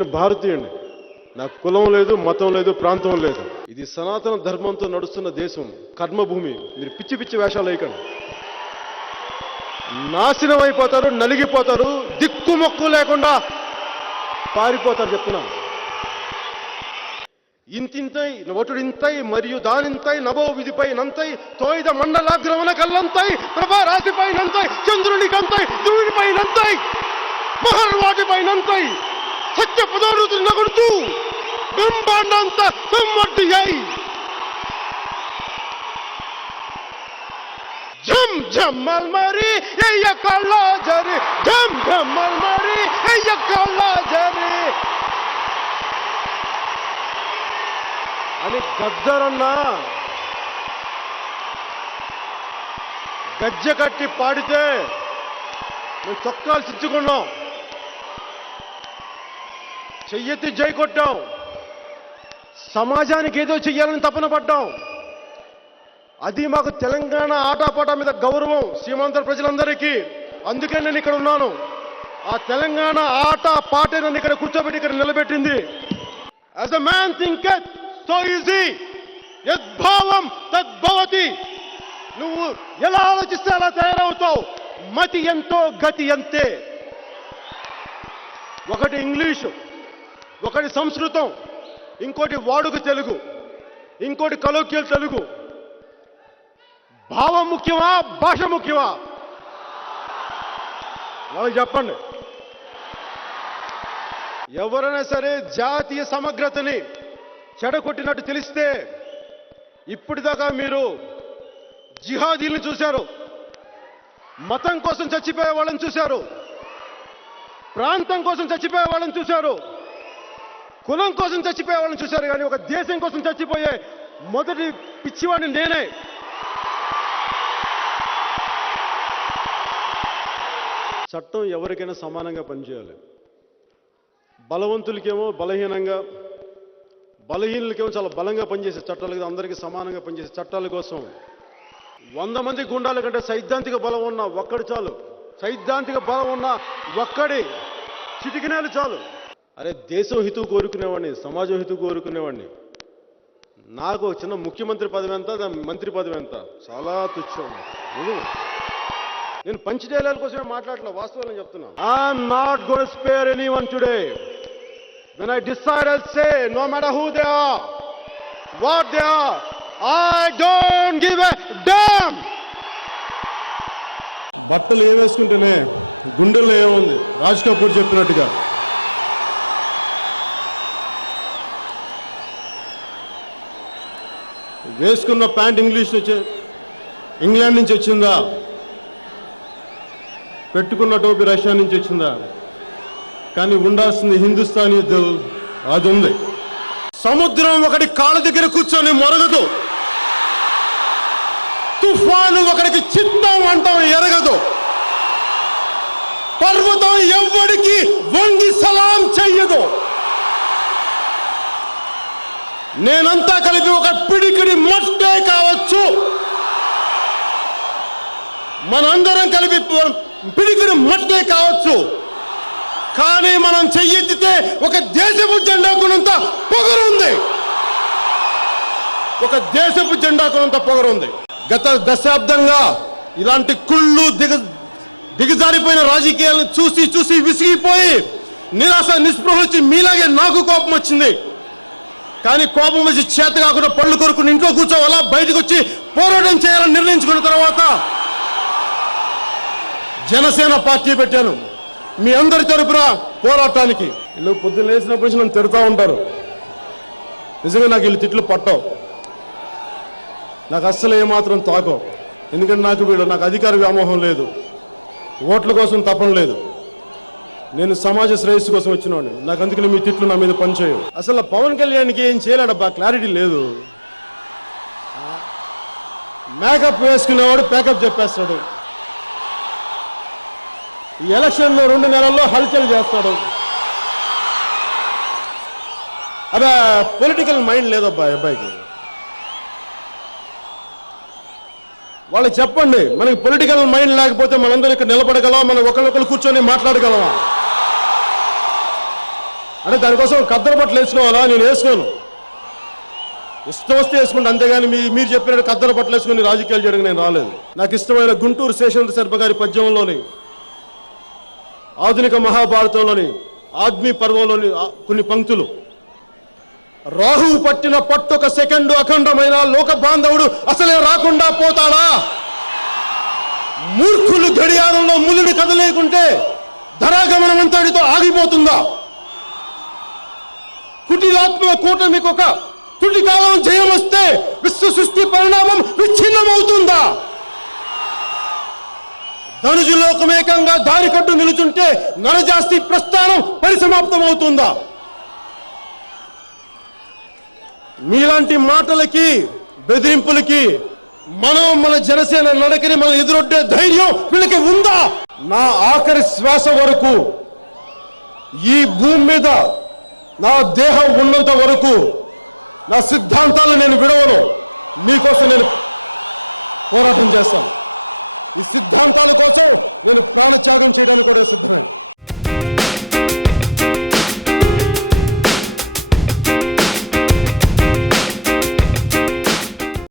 నేను భారతీయుడిని. నాకు కులం లేదు, మతం లేదు, ప్రాంతం లేదు. ఇది సనాతన ధర్మంతో నడుస్తున్న దేశం, కర్మభూమి. మీరు పిచ్చి పిచ్చి వేషాలు వేయకండి. నాశనం అయిపోతారు, నలిగిపోతారు, దిక్కుమొక్కు లేకుండా పారిపోతారు. చెప్తున్నా, ఇంతింతై ఒటుడింతై మరియు దానింతై నభో విధిపై నంతై తోయిద మండలాగ్రమణ కల్లంతై ప్రభా రాశిపై నంతై చంద్రునికంతై ధ్రువునిపై నంతై మహర్వాటిపై నంతై సత్య పదార్థులు నగుడుతూ బ్రహ్మాండంత సమ్మర్దియై ఝమ్ ఝమ్మల్ మరి ఎయ్య కళ్ళ జరి ఝమ్ ఝమ్మల్ మరి ఎయ్య కళ్ళ జరి అని గద్దరన్నా గజ్జె కట్టి పాడితే మేము చొక్కాలు చిచ్చుకున్నాం, చెయ్యెత్తి జై కొట్టాం, సమాజానికి ఏదో చెయ్యాలని తపన పడ్డాం. అది మాకు తెలంగాణ ఆటపాట మీద గౌరవం, సీమాంధ్ర ప్రజలందరికీ. అందుకే నేను ఇక్కడ ఉన్నాను. ఆ తెలంగాణ ఆట పాటే నన్ను ఇక్కడ కూర్చోబెట్టి ఇక్కడ నిలబెట్టింది. As a man thinketh so is he యద్భావం తద్భవతి. నువ్వు ఎలా ఆలోచిస్తే అలా తయారవుతావు. మతి ఎంతో గతి అంతే. ఒకటి ఇంగ్లీషు, ఒకటి సంస్కృతం, ఇంకోటి వాడుక తెలుగు, ఇంకోటి కలోక్యల్ తెలుగు. భావం ముఖ్యమా, భాష ముఖ్యమా? వాళ్ళు చెప్పండి. ఎవరైనా సరే జాతీయ సమగ్రతని చెడగొట్టినట్టు తెలిస్తే, ఇప్పటిదాకా మీరు జిహాదీలను చూశారు, మతం కోసం చచ్చిపోయే వాళ్ళని చూశారు, ప్రాంతం కోసం చచ్చిపోయే వాళ్ళని చూశారు, కులం కోసం చచ్చిపోయే వాళ్ళని చూశారు. కానీ ఒక దేశం కోసం చచ్చిపోయే మొదటి పిచ్చివాడిని నేనే. చట్టం ఎవరికైనా సమానంగా పనిచేయాలి. బలవంతులకేమో బలహీనంగా, బలహీనులకేమో చాలా బలంగా పనిచేసే చట్టాలు కదా, అందరికీ సమానంగా పనిచేసే చట్టాల కోసం 100 మంది గుండాల కంటే సైద్ధాంతిక బలం ఉన్న ఒక్కడు చాలు. సైద్ధాంతిక బలం ఉన్న ఒక్కడి చిటికినేలు చాలు. అరే, దేశం హితువు కోరుకునేవాడిని, సమాజం హితువు కోరుకునేవాడిని. నాకు చిన్న ముఖ్యమంత్రి పదవి ఎంత, మంత్రి పదవి ఎంత, చాలా తుచ్చం. నేను పంచ్ డైలాగ్ కోసమే మాట్లాడలే, వాస్తవాలను చెప్తున్నా. I'm not gonna spare anyone today. When I decide I say no matter who they are, what they are, I don't give a damn. బట్టలు ఏం వేసుకుంటేనే గుండెల్లో ఏముంది, రాజ్ కపూర్ చెప్పినట్టుగా. వేసుకున్న ప్యాంట్ ఇంగ్లాండ్ నుంచి వచ్చిందా, పెట్టుకున్న టోపీ రష్యా నుంచి వచ్చిందా, కానీ ఉండాల్సింది హిందుస్థానీ అది ఉంది. సముద్రం ఒకటి కాళ్ళ దగ్గర కూర్చొని మొరగదు, తుఫాను ఒకడికి చిత్తం అంటాం ఎరగదు, పర్వతం ఎవ్వడికి వంగి సలాం చెయ్యదు. నేనంతా కలిపి ఒక పిడికిడి మట్టే కావచ్చు, మనందరం కలిపి పిడికిడి మట్టే కావచ్చు, కానీ మనం చెయ్యెత్తితే ఒక దేశపు జెండా కొనంత పొగరుంది, ఒక దేశపు జెండా కొనంత పొగరుంది. గత దశాబ్దంగా ఇలాంటి కుళ్ళు దిగజారిపోయిన రాజకీయాలను చూసి చూసి విసిగిపోయి నిరాశ నిస్పృహలు వచ్చి మీలాగే నాకు కోపం వచ్చింది. కానీ కోపం వచ్చి చేత కాకుండా పళ్ళు కొరుకుని ఇంట్లో కూర్చోవాలా, బయటకు వచ్చి పోరాటం చేయాలని నిర్ణయించుకున్న తర్వాత జనసేన పార్టీ పెట్టాను మీ అందరి తరపున పోరాటానికి. వీళ్ళు పొద్దున్న లేచినప్పుడు నన్ను తిడతా ఉంటారు. నిజంగా నాకు వీళ్ళు తిట్లు పట్టవు, నాకు అస్సలు ఏమాత్రం తాకవు. ఎందుకంటే నాకు అధికార వ్యామోహం లేదు, ఓట్ల కోసం తపన లేదు. నేను సమాజ శ్రేయస్సు కోసం వచ్చినవాడిని. నాకు అందుకని మీ తిట్లు నా మీద పనిచేయవు. అసలు పవన్ కళ్యాణ్కి ఏం చేయలేడబ్బా, క్లారిటీ లేదు. మేకప్ వేసుకునేవాడు ప్యాకప్ చెప్పేస్తాడు, ఈ ఎలక్షన్లో 2 నెలల్లో హల్చల్ చేస్తాడు. అదే పొలిటికల్ మైండ్ లేదబ్బా అబ్బాయికి. వాళ్ళకి చెప్పండి, మనకి పొలిటికల్ మైండ్ లేకపోతే మనందరం ఇక్కడ నిలబడగలమా, మనం ఒకరికొకరు కూర్చొని మాట్లాడగలమా? అంటే దానికోసం కద్దరు బట్టలు వేసుకోవాలా? నేను వేసుకోను. ఇష్టం వస్తే వేసుకుంటే, అంతేగాని మీరు చెప్పినట్టు కద్దరు బట్టలు వేసుకుని రాజకీయాలు చేయడానికి నేను రాలేదు. నాకు ఇష్టమైన గుంటూరు శేషేంద్ర శర్మ గారి పద్యంలోని, ఆధునిక మహాభారతంలోని ఆగ్ని పర్వంలోని కొన్ని పంక్తులు. రాహువు పట్టిన పట్టొక సెకండు అఖండమైన లోక బాంధవుడు అసలే రాకుండా పోతాడా? మూర్ఖులు గడియారంలో ములుడు కదలేకుంటే ధరాగమనం అంతటితో ఆగిపోతుందా? కుటిలాత్మల కూటమికి ఒక తుటి కాలం జయం వస్తే విశ్వ సృష్టి పరిణామం విచ్ఛిన్నమవుతుందా? ధనుజులోకమేకంగా దారికట్టు నిలుచుంటే నరజాస్తి ప్రస్థానం పరిసమాప్తమవుతుందా? మీలాంటి మాటలకి, బెదిరింపులకి మన జనసేన నడకని మనం ఎదురొడ్డే ధైర్యం వీళ్ళకి ఉందా? నా ఆఖరి శ్వాస వరకు, ఈ భూమి మీద నా దేహం ఉన్నంత వరకు నా సిద్ధాంతాలు నేను విడవను. మీకోసం నేను పోరాటం చేస్తాను. ఈ సిద్ధాంతాల కోసం నేను ప్రాణత్యాగం చేయడానికి కూడా సిద్ధమే.